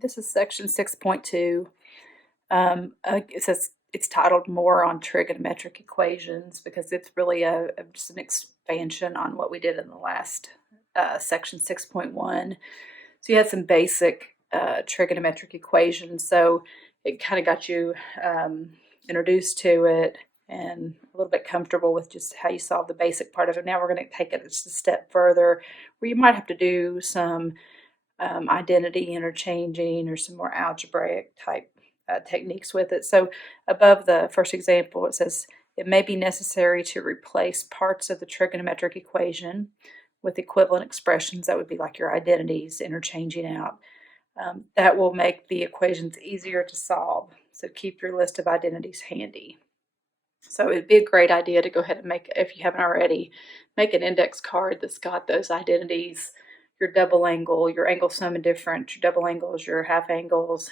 This is section 6.2. It says it's titled More on Trigonometric Equations because it's really just an expansion on what we did in the last section 6.1. So you had some basic trigonometric equations. So it kind of got you introduced to it and a little bit comfortable with just how you solve the basic part of it. Now we're going to take it just a step further where you might have to do some identity interchanging or some more algebraic type techniques with it. So above the first example, it says it may be necessary to replace parts of the trigonometric equation with equivalent expressions. That would be like your identities interchanging out. That will make the equations easier to solve. So keep your list of identities handy. So it'd be a great idea to go ahead and make, if you haven't already, make an index card that's got those identities, your double angle, your angle sum and difference, your double angles, your half angles,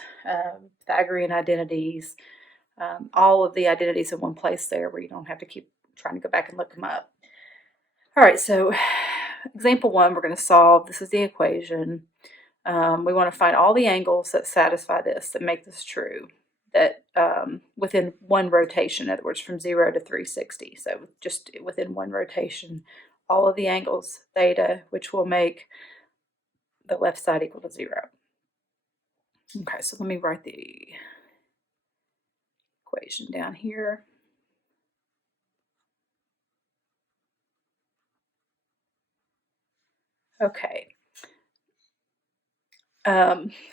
Pythagorean identities, all of the identities in one place there where you don't have to keep trying to go back and look them up. All right, so example 1, we're going to solve. This is the equation. We want to find all the angles that satisfy this, that make this true, that within one rotation, in other words, from 0 to 360. So just within one rotation, all of the angles theta, which will make the left side equal to 0. Okay, so let me write the equation down here. Okay.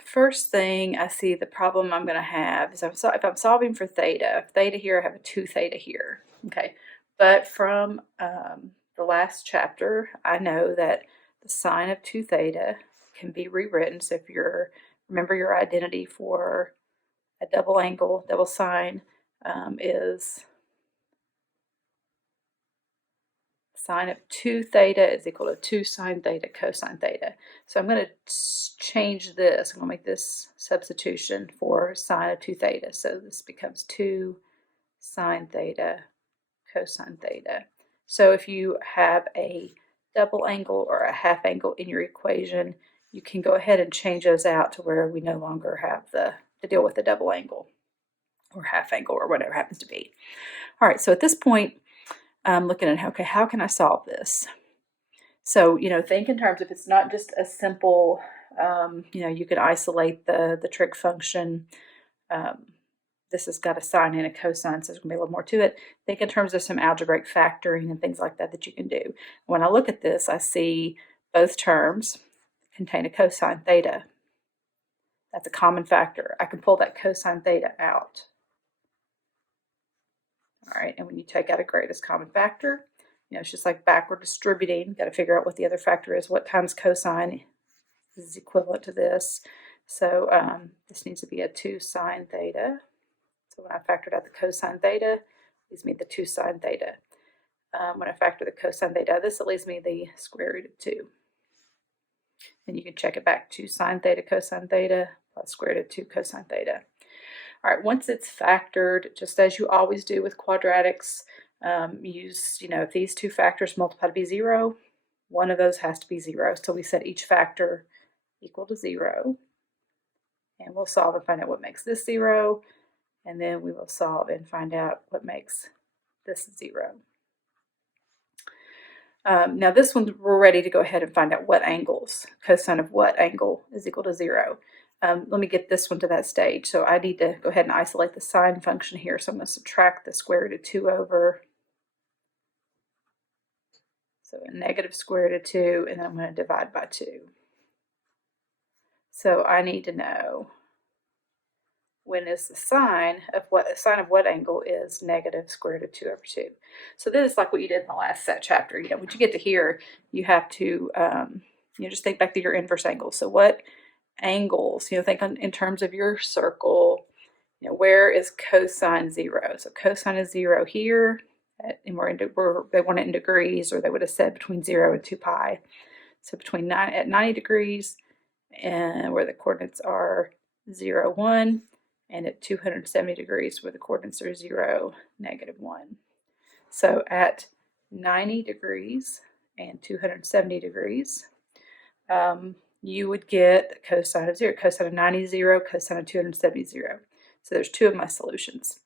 First thing I see the problem I'm going to have is if I'm solving for theta here, I have a 2 theta here. Okay, but from the last chapter, I know that the sine of 2 theta can be rewritten. So if you're, remember your identity for a double angle, double sine is sine of 2 theta is equal to 2 sine theta cosine theta. So I'm going to change this. I'm going to make this substitution for sine of 2 theta. So this becomes 2 sine theta cosine theta. So if you have a double angle or a half angle in your equation, you can go ahead and change those out to where we no longer have to deal with the double angle or half angle or whatever it happens to be. All right, so at this point, I'm looking at, okay, how can I solve this? So, think in terms of, it's not just a simple, you could isolate the trig function. This has got a sine and a cosine, so there's going to be a little more to it. Think in terms of some algebraic factoring and things like that you can do. When I look at this, I see both terms contain a cosine theta. That's a common factor. I can pull that cosine theta out. All right, and when you take out a greatest common factor, it's just like backward distributing. Got to figure out what the other factor is. What times cosine is equivalent to this? So this needs to be a 2 sine theta. So when I factored out the cosine theta, it leaves me the 2 sine theta. When I factor the cosine theta out of this, it leaves me the square root of 2. And you can check it back, 2 sine theta cosine theta plus square root of 2 cosine theta. All right, once it's factored, just as you always do with quadratics, use, if these two factors multiply to be 0, one of those has to be 0. So we set each factor equal to 0. And we'll solve and find out what makes this 0. And then we will solve and find out what makes this 0. Now this one, we're ready to go ahead and find out what angles, cosine of what angle is equal to 0. Let me get this one to that stage. So I need to go ahead and isolate the sine function here. So I'm going to subtract the square root of 2 over. So a negative square root of 2, and then I'm going to divide by 2. So I need to know when is the sine of what angle is negative square root of 2 over 2. So this is like what you did in the last chapter. When you get to here, you have to just think back to your inverse angles. So what angles, think in terms of your circle, where is cosine 0? So cosine is 0 here, and they want it in degrees, or they would have said between 0 and 2 pi. So at 90 degrees, and where the coordinates are 0, 1, and at 270 degrees where the coordinates are 0, -1. So at 90 degrees and 270 degrees, you would get cosine of 0, cosine of 90 is 0, cosine of 270 is 0. So there's two of my solutions.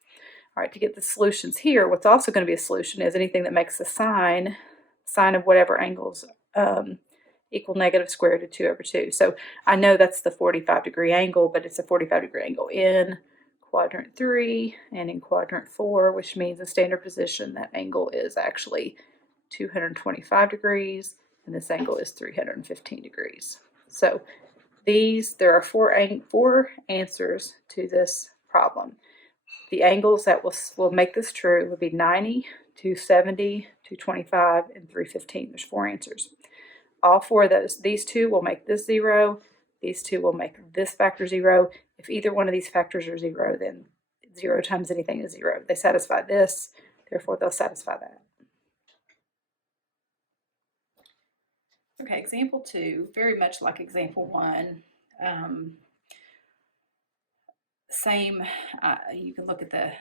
All right, to get the solutions here, what's also going to be a solution is anything that makes the sine of whatever angles equal negative square root of 2 over 2. So I know that's the 45-degree angle, but it's a 45-degree angle in quadrant 3 and in quadrant 4, which means in standard position that angle is actually 225 degrees, and this angle is 315 degrees. So there are four answers to this problem. The angles that will make this true would be 90, 270, 225, and 315. There's four answers. All four of those, these two will make this 0, these two will make this factor 0. If either one of these factors are 0, then 0 times anything is 0. They satisfy this, therefore they'll satisfy that. Okay, example 2, very much like example 1. Same, you can look at the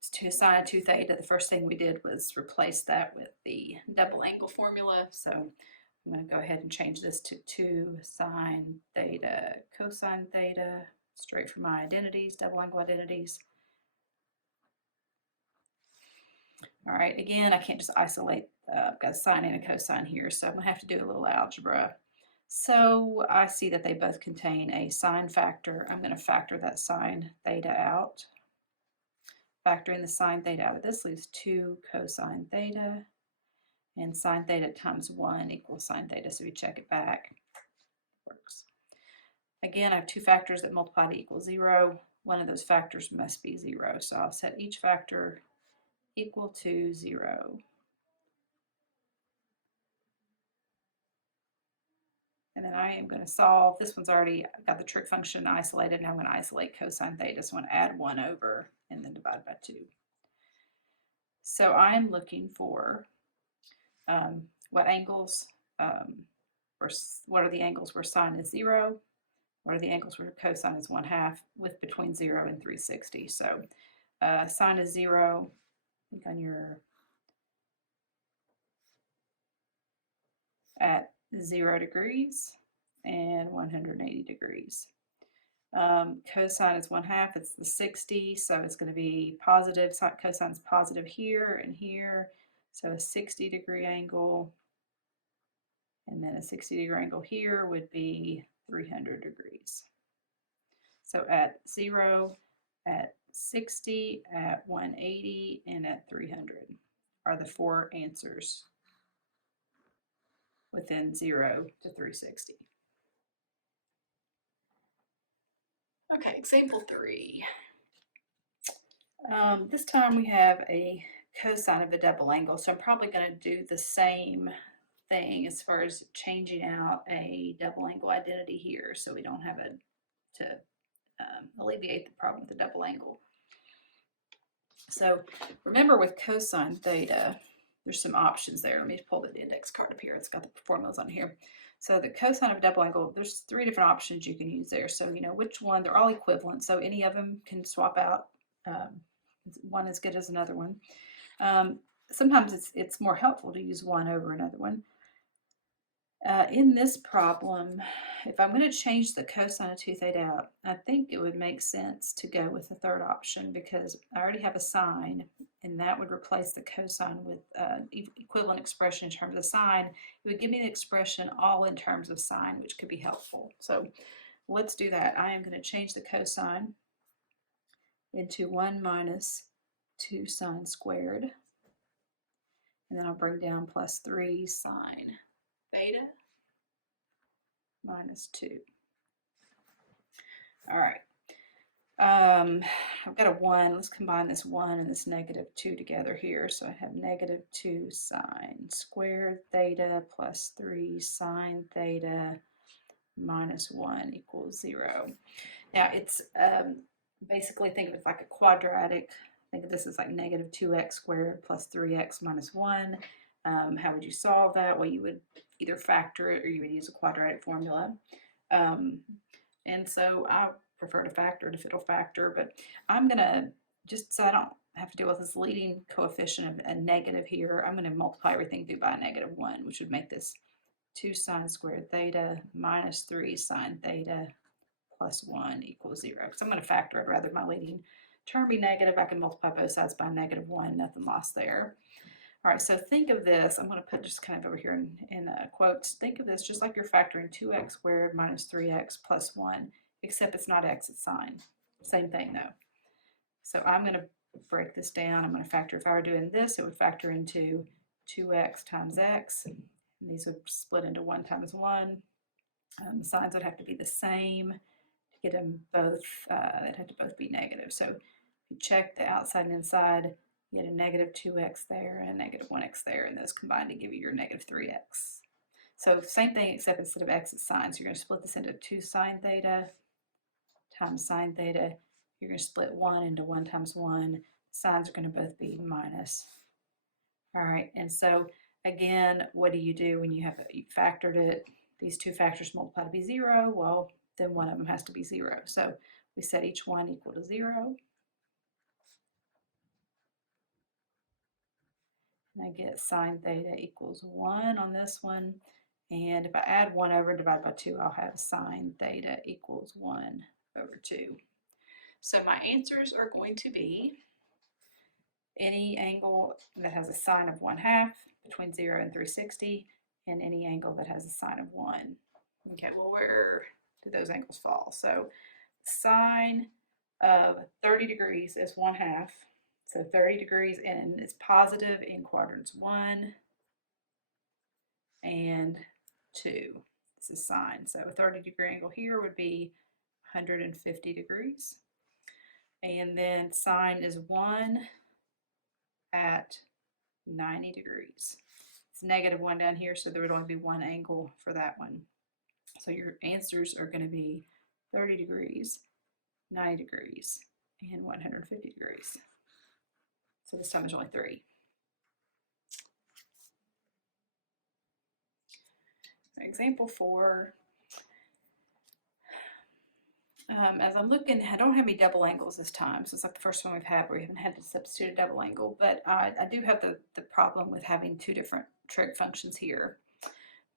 sine of 2 theta. The first thing we did was replace that with the double angle formula. So I'm going to go ahead and change this to 2 sine theta cosine theta, straight from my identities, double angle identities. All right, again, I can't just isolate, I've got a sine and a cosine here, so I'm going to have to do a little algebra. So I see that they both contain a sine factor. I'm going to factor that sine theta out. Factoring the sine theta out of this leaves 2 cosine theta, and sine theta times 1 equals sine theta, so we check it back. It works. Again, I have two factors that multiply to equal 0. One of those factors must be 0, so I'll set each factor equal to 0. And then I am going to solve. This one's already got the trig function isolated. Now I'm going to isolate cosine theta. So I'm going to add 1 over and then divide by 2. So I'm looking for what angles, what are the angles where sine is 0? What are the angles where cosine is 1/2 with between 0 and 360? So sine is 0. I think on your at 0 degrees and 180 degrees. Cosine is 1/2, it's the 60, so it's going to be positive. Cosine is positive here and here, so a 60-degree angle, and then a 60-degree angle here would be 300 degrees. So at 0, at 60, at 180, and at 300 are the four answers within 0 to 360. Okay, example 3. This time we have a cosine of a double angle, so I'm probably going to do the same thing as far as changing out a double angle identity here, so we don't have to alleviate the problem with the double angle. So remember, with cosine theta, there's some options there. Let me pull the index card up here. It's got the formulas on here. So the cosine of a double angle, there's 3 different options you can use there. So you know which one, they're all equivalent, so any of them can swap out. One as good as another one. Sometimes it's more helpful to use one over another one. In this problem, if I'm going to change the cosine of 2 theta out, I think it would make sense to go with the third option because I already have a sine, and that would replace the cosine with equivalent expression in terms of sine. It would give me the expression all in terms of sine, which could be helpful. So let's do that. I am going to change the cosine into 1 minus 2 sine squared, and then I'll bring down plus 3 sine theta minus 2. All right. I've got a 1. Let's combine this 1 and this negative 2 together here. So I have negative 2 sine squared theta plus 3 sine theta minus 1 equals 0. Now it's basically, think of it like a quadratic. Think of this as like negative 2x squared plus 3x minus 1. How would you solve that? Well, you would either factor it or you would use a quadratic formula. And so I prefer to factor it if it'll factor, but I'm going to, just so I don't have to deal with this leading coefficient of a negative here, I'm going to multiply everything through by a -1, which would make this 2 sine squared theta minus 3 sine theta plus 1 equals 0. Because I'm going to factor it. Rather than my leading term be negative, I can multiply both sides by -1. Nothing lost there. All right, so think of this. I'm going to put just kind of over here in quotes. Think of this just like you're factoring 2x squared minus 3x plus 1, except it's not x, it's sine. Same thing though. So I'm going to break this down. I'm going to factor, if I were doing this, it would factor into 2x times x. And these would split into 1 times 1. The signs would have to be the same to get them both, they'd have to both be negative. So if you check the outside and inside, you get a negative 2x there and a negative 1x there, and those combine to give you your negative 3x. So same thing, except instead of x, it's sine. So you're going to split this into 2 sine theta times sine theta. You're going to split 1 into 1 times 1. Signs are going to both be minus. All right, and so again, what do you do when you factored it? These two factors multiply to be 0. Well, then one of them has to be 0. So we set each one equal to 0. And I get sine theta equals 1 on this one. And if I add 1 over and divide by 2, I'll have sine theta equals 1 over 2. So my answers are going to be any angle that has a sine of 1/2 between 0 and 360, and any angle that has a sine of 1. Okay, well, where do those angles fall? So sine of 30 degrees is 1/2. So 30 degrees in is positive in quadrants 1 and 2. This is sine. So a 30-degree angle here would be 150 degrees. And then sine is 1 at 90 degrees. It's -1 down here, so there would only be one angle for that one. So your answers are going to be 30 degrees, 90 degrees, and 150 degrees. So this time there's only 3. Example 4. As I'm looking, I don't have any double angles this time, so it's like the first one we've had where we haven't had to substitute a double angle, but I do have the problem with having 2 different trig functions here.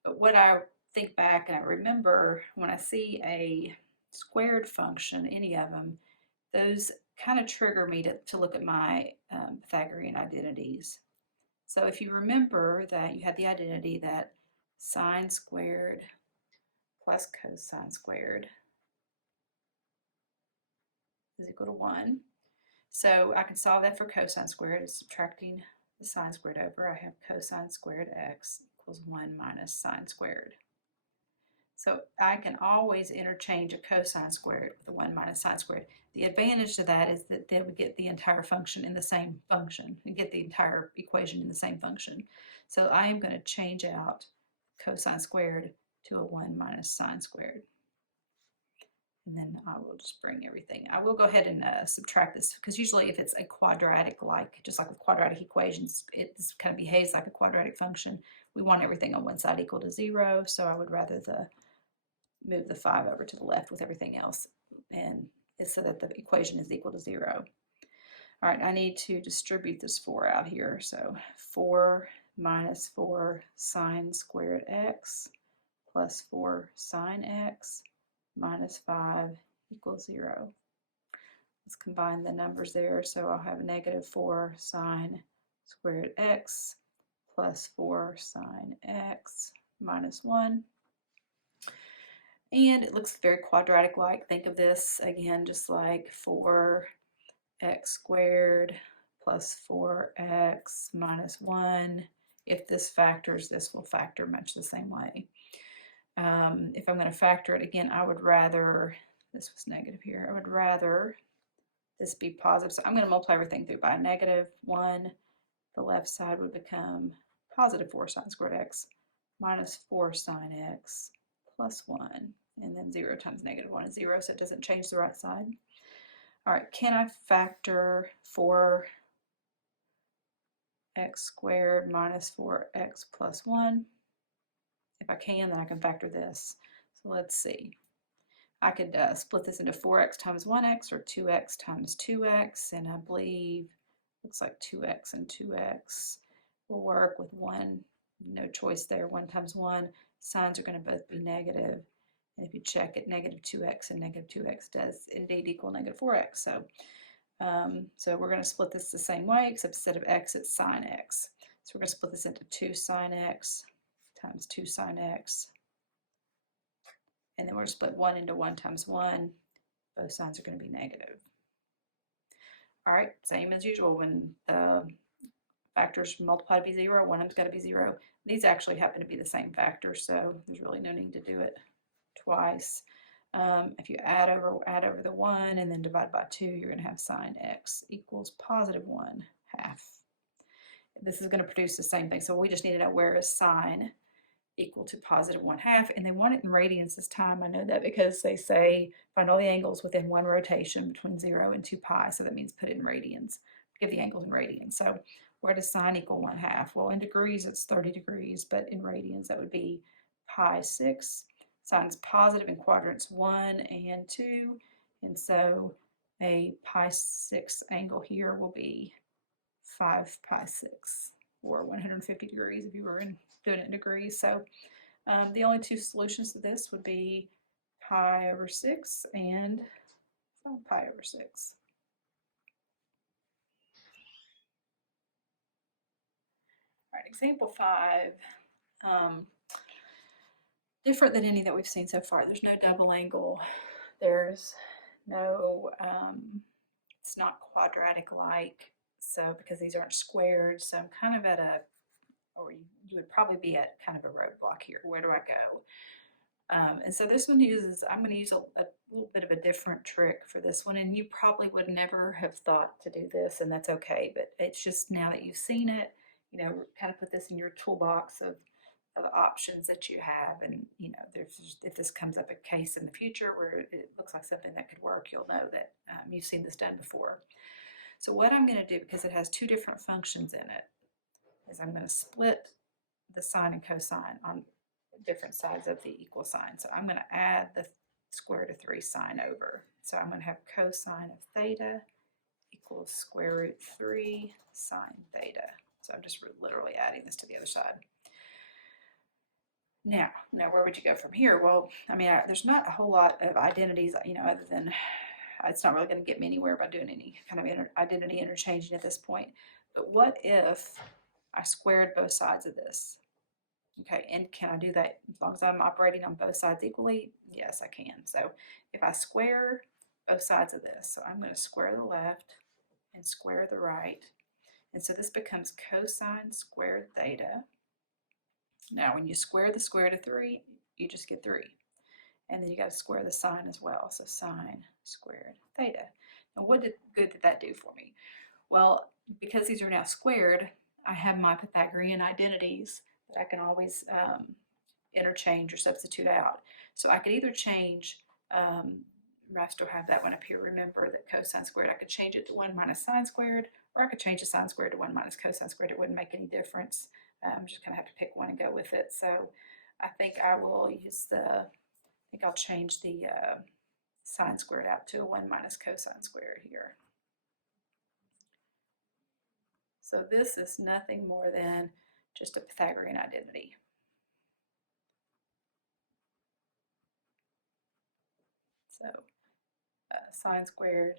But what I think back and I remember when I see a squared function, any of them, those kind of trigger me to look at my Pythagorean identities. So if you remember that you had the identity that sine squared plus cosine squared is equal to 1. So I can solve that for cosine squared. It's subtracting the sine squared over. I have cosine squared x equals 1 minus sine squared. So I can always interchange a cosine squared with a 1 minus sine squared. The advantage to that is that then we get the entire function in the same function and get the entire equation in the same function. So I am going to change out cosine squared to a 1 minus sine squared. And then I will just bring everything. I will go ahead and subtract this, because usually if it's a quadratic, just like with quadratic equations, it kind of behaves like a quadratic function. We want everything on one side equal to 0, so I would rather move the 5 over to the left with everything else, and it's so that the equation is equal to 0. All right, I need to distribute this 4 out here. So 4 minus 4 sine squared x plus 4 sine x minus 5 equals 0. Let's combine the numbers there. So I'll have -4 sine squared x plus 4 sine x minus 1. And it looks very quadratic-like. Think of this again just like 4x squared plus 4x minus 1. If this factors, this will factor much the same way. If I'm going to factor it again, I would rather, this was negative here, I would rather this be positive. So I'm going to multiply everything through by -1. The left side would become positive 4 sine squared x minus 4 sine x plus 1. And then 0 times -1 is 0, so it doesn't change the right side. All right, can I factor 4x squared minus 4x plus 1? If I can, then I can factor this. So let's see. I could split this into 4x times 1x or 2x times 2x, and I believe looks like 2x and 2x will work with 1 no choice there. 1 times 1, signs are going to both be negative. And if you check it, negative 2x and negative 2x does indeed equal negative 4x. So we're going to split this the same way, except instead of x, it's sine x. So we're going to split this into 2 sine x times 2 sine x. And then we're going to split 1 into 1 times 1. Both signs are going to be negative. All right, same as usual. When the factors multiply to be 0, one of them's got to be 0. These actually happen to be the same factor, so there's really no need to do it twice. If you add over the 1 and then divide by 2, you're going to have sine x equals positive 1/2. This is going to produce the same thing, so we just need to know where is sine equal to positive 1/2, and they want it in radians this time. I know that because they say find all the angles within one rotation between 0 and 2 pi, so that means put it in radians. Give the angles in radians. So where does sine equal 1/2? Well, in degrees it's 30 degrees, but in radians that would be pi 6. Sine's positive in quadrants 1 and 2, and so a pi 6 angle here will be 5 pi 6, or 150 degrees if you were doing it in degrees. So the only two solutions to this would be pi over 6 and 5 pi over 6. All right, example 5. Different than any that we've seen so far. There's no double angle. There's no, it's not quadratic-like, so because these aren't squared, so I'm kind of at a, or you would probably be at kind of a roadblock here. Where do I go? And so this one uses, I'm going to use a little bit of a different trick for this one, and you probably would never have thought to do this, and that's okay, but it's just now that you've seen it, you know, kind of put this in your toolbox of options that you have, and you know, if this comes up a case in the future where it looks like something that could work, you'll know that you've seen this done before. So what I'm going to do, because it has two different functions in it, is I'm going to split the sine and cosine on different sides of the equal sign. So I'm going to add the square root of 3 sine over. So I'm going to have cosine of theta equals square root 3 sine theta. So I'm just literally adding this to the other side. Now where would you go from here? Well, I mean, there's not a whole lot of identities, you know, other than it's not really going to get me anywhere by doing any kind of identity interchanging at this point. But what if I squared both sides of this? Okay, and can I do that as long as I'm operating on both sides equally? Yes, I can. So if I square both sides of this, so I'm going to square the left and square the right. And so this becomes cosine squared theta. Now, when you square the square root of 3, you just get 3. And then you got to square the sine as well. So sine squared theta. Now, what good did that do for me? Well, because these are now squared, I have my Pythagorean identities that I can always interchange or substitute out. So I could either change, I still have that one up here, remember that cosine squared, I could change it to 1 minus sine squared, or I could change the sine squared to 1 minus cosine squared. It wouldn't make any difference. I'm just going to have to pick one and go with it. So I think I will use I think I'll change the sine squared out to a 1 minus cosine squared here. So this is nothing more than just a Pythagorean identity. So sine squared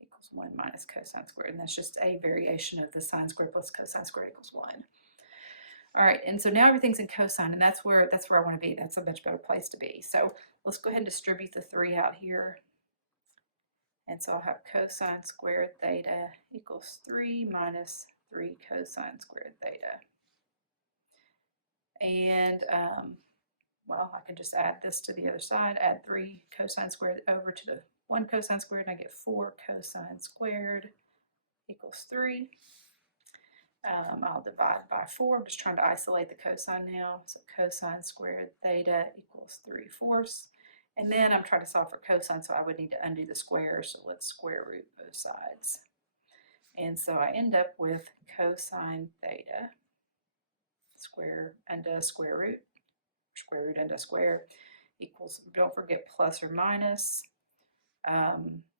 equals 1 minus cosine squared, and that's just a variation of the sine squared plus cosine squared equals 1. All right, and so now everything's in cosine, and that's where I want to be. That's a much better place to be. So let's go ahead and distribute the 3 out here. And so I'll have cosine squared theta equals 3 minus 3 cosine squared theta. And, well, I can just add this to the other side, add 3 cosine squared over to the 1 cosine squared, and I get 4 cosine squared equals 3. I'll divide by 4. I'm just trying to isolate the cosine now. So cosine squared theta equals 3/4. And then I'm trying to solve for cosine, so I would need to undo the square. So let's square root both sides. And so I end up with cosine theta, square and square root and a square equals, don't forget plus or minus,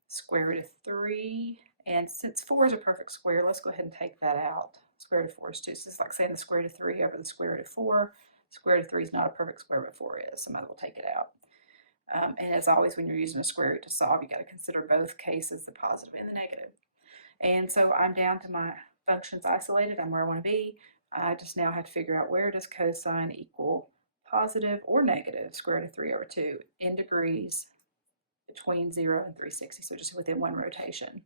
square root of 3. And since 4 is a perfect square, let's go ahead and take that out. Square root of 4 is 2. So it's like saying the square root of 3 over the square root of 4. Square root of 3 is not a perfect square, but 4 is, so I might as well take it out. And as always, when you're using a square root to solve, you got to consider both cases, the positive and the negative. And so I'm down to my functions isolated. I'm where I want to be. I just now have to figure out where does cosine equal positive or negative square root of 3 over 2 in degrees between 0 and 360, so just within one rotation.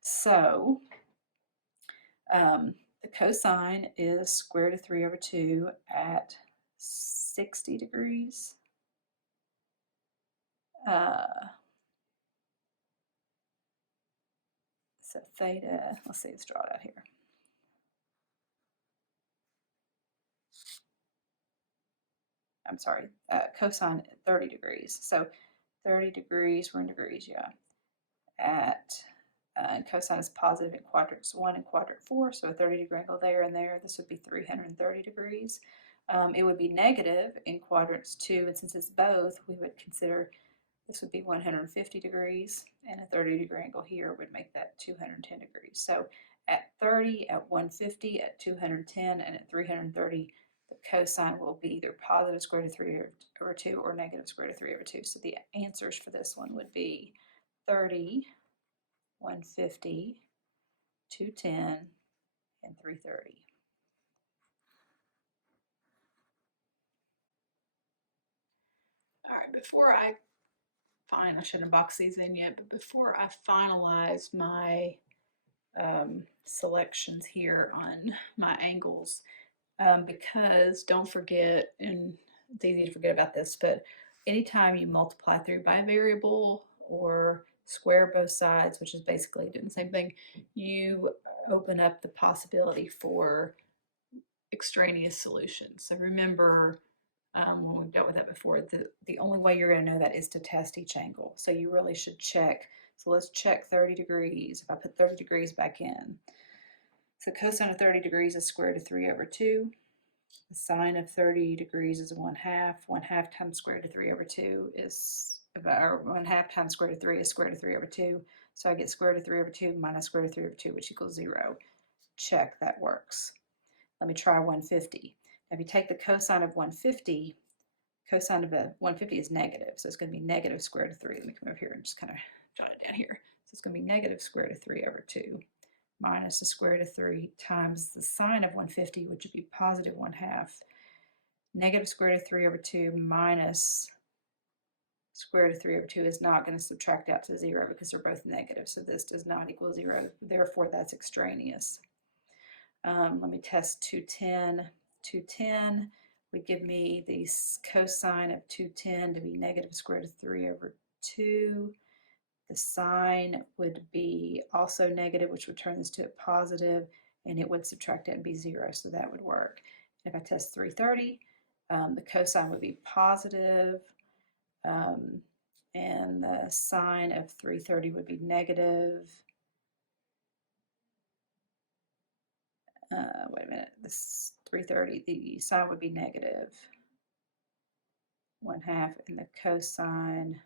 So the cosine is square root of 3 over 2 at 60 degrees. So theta, let's see, let's draw it out here. I'm sorry, cosine 30 degrees. So 30 degrees, we're in degrees, yeah. At cosine is positive in quadrants 1 and quadrant 4, so a 30-degree angle there and there. This would be 330 degrees. It would be negative in quadrants 2, and since it's both, we would consider this would be 150 degrees, and a 30-degree angle here would make that 210 degrees. So at 30, at 150, at 210, and at 330, the cosine will be either positive square root of 3 over 2 or negative square root of 3 over 2. So the answers for this one would be 30, 150, 210, and 330. All right, before I shouldn't have boxed these in yet, but before I finalize my selections here on my angles, because don't forget, and it's easy to forget about this, but anytime you multiply through by a variable or square both sides, which is basically doing the same thing, you open up the possibility for extraneous solutions. So remember, when we've dealt with that before, the only way you're going to know that is to test each angle. So you really should check. So let's check 30 degrees. If I put 30 degrees back in, so cosine of 30 degrees is square root of 3 over 2. The sine of 30 degrees is 1/2. 1/2 times square root of 3 over 2 is about, or 1/2 times square root of 3 is square root of 3 over 2. So I get square root of 3 over 2 minus square root of 3 over 2, which equals 0. Check, that works. Let me try 150. Now, if you take the cosine of 150, cosine of 150 is negative, so it's going to be negative square root of 3. Let me come over here and just kind of jot it down here. So it's going to be negative square root of 3 over 2 minus the square root of 3 times the sine of 150, which would be positive 1/2. Negative square root of 3 over 2 minus square root of 3 over 2 is not going to subtract out to 0 because they're both negative, so this does not equal 0. Therefore, that's extraneous. Let me test 210. 210 would give me the cosine of 210 to be negative square root of 3 over 2. The sine would be also negative, which would turn this to a positive, and it would subtract it and be 0, so that would work. If I test 330, the cosine would be positive, and the sine of 330 would be negative. Wait a minute, this 330, the sine would be negative 1/2, and the cosine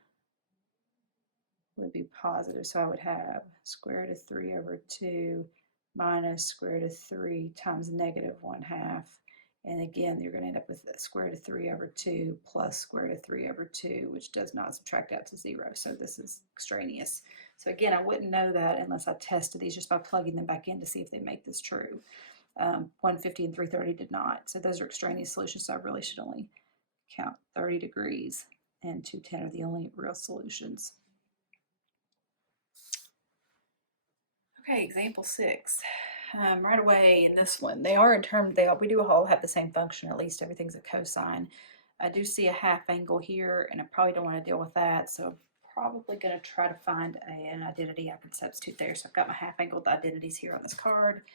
would be positive. So I would have square root of 3 over 2 minus square root of 3 times negative 1/2. And again, you're going to end up with the square root of 3 over 2 plus square root of 3 over 2, which does not subtract out to 0. So this is extraneous. So again, I wouldn't know that unless I tested these just by plugging them back in to see if they make this true. 150 and 330 did not. So those are extraneous solutions, so I really should only count 30 degrees, and 210 are the only real solutions. Okay, example 6. Right away in this one, we do all have the same function, at least everything's a cosine. I do see a half angle here, and I probably don't want to deal with that, so I'm probably going to try to find an identity I can substitute there. So I've got my half angled identities here on this card.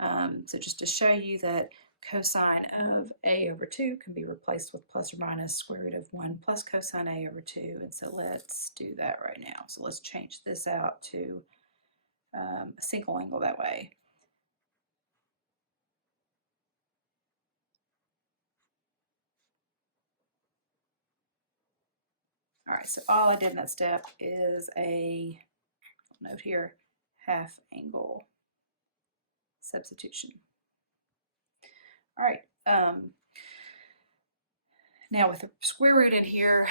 So just to show you that cosine of a over 2 can be replaced with plus or minus square root of 1 plus cosine a over 2, and so let's do that right now. So let's change this out to a single angle that way. All right, so all I did in that step is a note here, half angle substitution. All right. Now with the square root in here,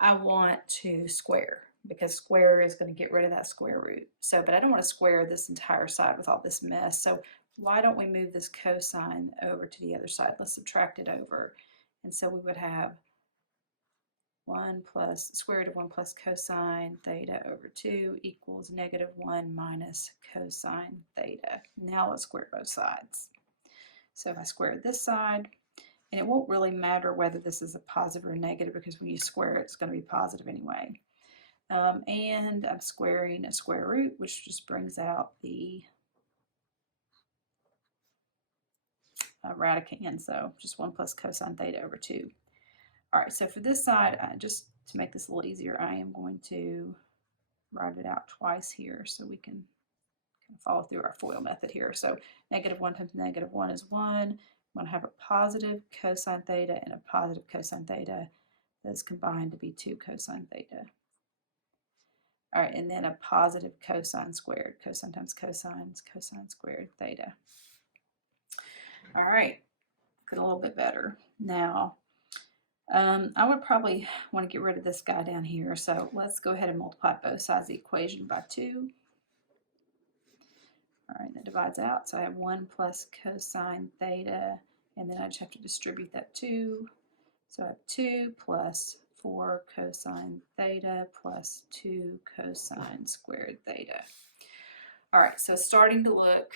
I want to square because square is going to get rid of that square root. So, but I don't want to square this entire side with all this mess. So why don't we move this cosine over to the other side? Let's subtract it over. And so we would have 1 plus square root of 1 plus cosine theta over 2 equals -1 minus cosine theta. Now let's square both sides. So if I square this side, and it won't really matter whether this is a positive or a negative because when you square it, it's going to be positive anyway. And I'm squaring a square root, which just brings out the radicand, so just 1 plus cosine theta over 2. All right, so for this side, just to make this a little easier, I am going to write it out twice here so we can kind of follow through our FOIL method here. So -1 times -1 is 1. I'm going to have a positive cosine theta and a positive cosine theta. Those combined to be 2 cosine theta. All right, and then a positive cosine squared. Cosine times cosine is cosine squared theta. All right, get a little bit better. Now, I would probably want to get rid of this guy down here. So let's go ahead and multiply both sides of the equation by 2. All right, that divides out. So I have 1 plus cosine theta, and then I just have to distribute that 2. So I have 2 plus 4 cosine theta plus 2 cosine squared theta. All right, so it's starting to look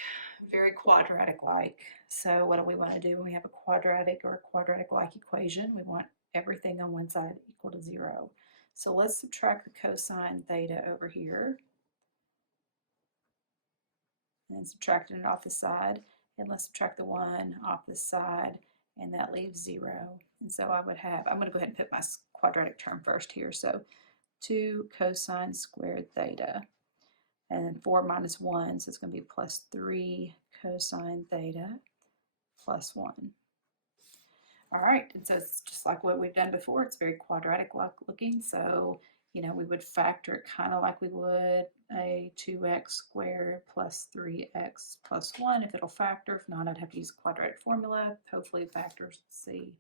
very quadratic-like. So what do we want to do when we have a quadratic or a quadratic-like equation? We want everything on one side equal to 0. So let's subtract the cosine theta over here and subtract it off the side. And let's subtract the 1 off this side, and that leaves 0. And so I would have, I'm going to go ahead and put my quadratic term first here. So 2 cosine squared theta. And then 4 minus 1, so it's going to be plus 3 cosine theta plus 1. All right, and so it's just like what we've done before. It's very quadratic-like looking. So, you know, we would factor it kind of like we would a 2x squared plus 3x plus 1 if it'll factor. If not, I'd have to use a quadratic formula. Hopefully it factors. Let's see.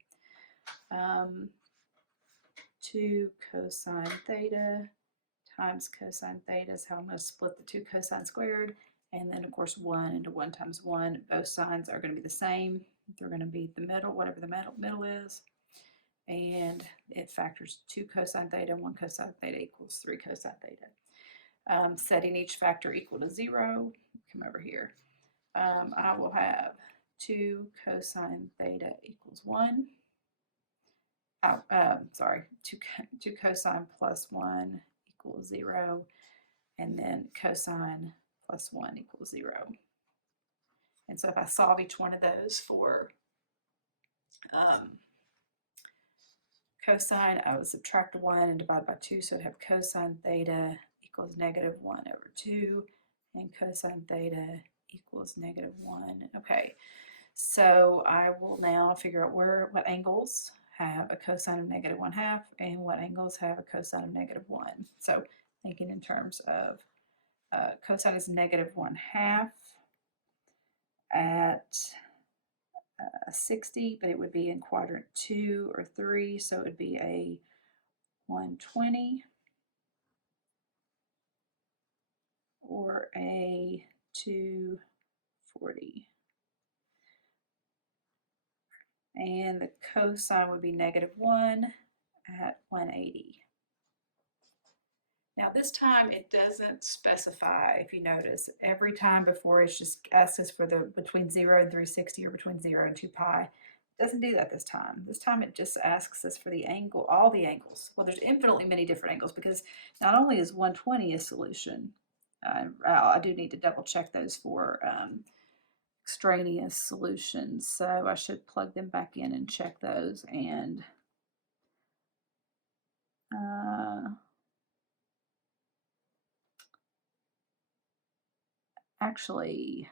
2 cosine theta times cosine theta is how I'm going to split the 2 cosine squared. And then, of course, 1 into 1 times 1. Both signs are going to be the same. They're going to be the middle, whatever the middle is. And it factors 2 cosine theta, 1 cosine theta equals 3 cosine theta. Setting each factor equal to 0. Come over here. I will have 2 cosine theta equals 1. Sorry, 2 cosine plus 1 equals 0, and then cosine plus 1 equals 0. And so if I solve each one of those for cosine, I would subtract 1 and divide by 2, so I'd have cosine theta equals -1 over 2, and cosine theta equals -1. Okay, so I will now figure out what angles have a cosine of -1/2 and what angles have a cosine of -1. So thinking in terms of cosine is -1/2 at 60, but it would be in quadrant 2 or 3, so it would be a 120 or a 240. And the cosine would be -1 at 180. Now this time it doesn't specify, if you notice, every time before it's just asks us for the between 0 and 360 or between 0 and 2 pi. It doesn't do that this time. This time it just asks us for the angle, all the angles. Well, there's infinitely many different angles because not only is 120 a solution, I do need to double check those for extraneous solutions. So I should plug them back in and check those. And actually,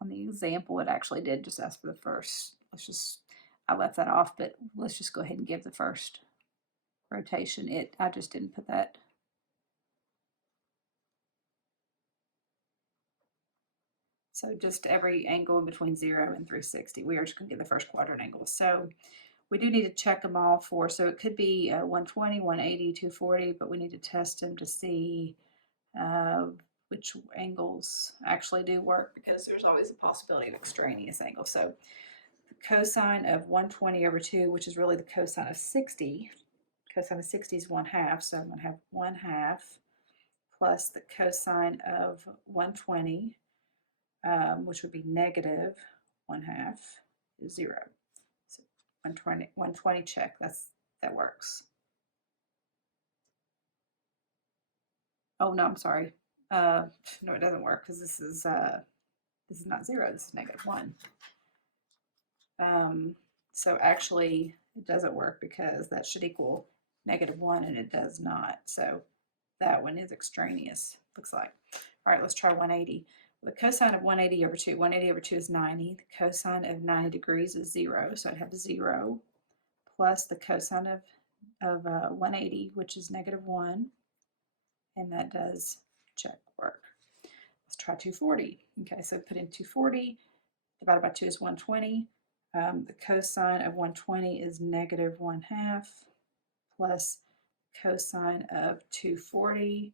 on the example, it actually did just ask for the first. I left that off, but let's just go ahead and give the first rotation. I just didn't put that. So just every angle in between 0 and 360. We are just going to get the first quadrant angle. So we do need to check them all for, so it could be 120, 180, 240, but we need to test them to see which angles actually do work, because there's always a possibility of extraneous angles. So the cosine of 120 over 2, which is really the cosine of 60, cosine of 60 is 1/2, so I'm going to have 1/2 plus the cosine of 120, which would be negative 1/2, is 0. So 120 check, that works. Oh no, I'm sorry. No, it doesn't work, because this is not 0. This is -1. So actually, it doesn't work, because that should equal -1, and it does not. So that one is extraneous, looks like. All right, let's try 180. The cosine of 180 over 2. 180 over 2 is 90. The cosine of 90 degrees is 0, so I'd have 0 plus the cosine of 180, which is -1, and that does check work. Let's try 240. Okay, so put in 240, divided by 2 is 120. The cosine of 120 is -1/2, plus cosine of 240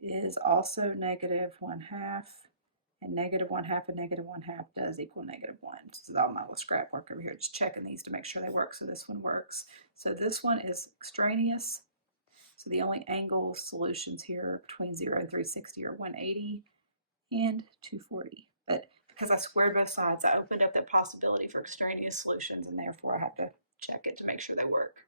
is also -1/2, and -1/2 and -1/2 does equal -1. This is all my little scrap work over here, just checking these to make sure they work. So this one works. So this one is extraneous. So the only angle solutions here between 0 and 360 are 180 and 240. But because I squared both sides, I opened up the possibility for extraneous solutions, and therefore I have to check it to make sure they work.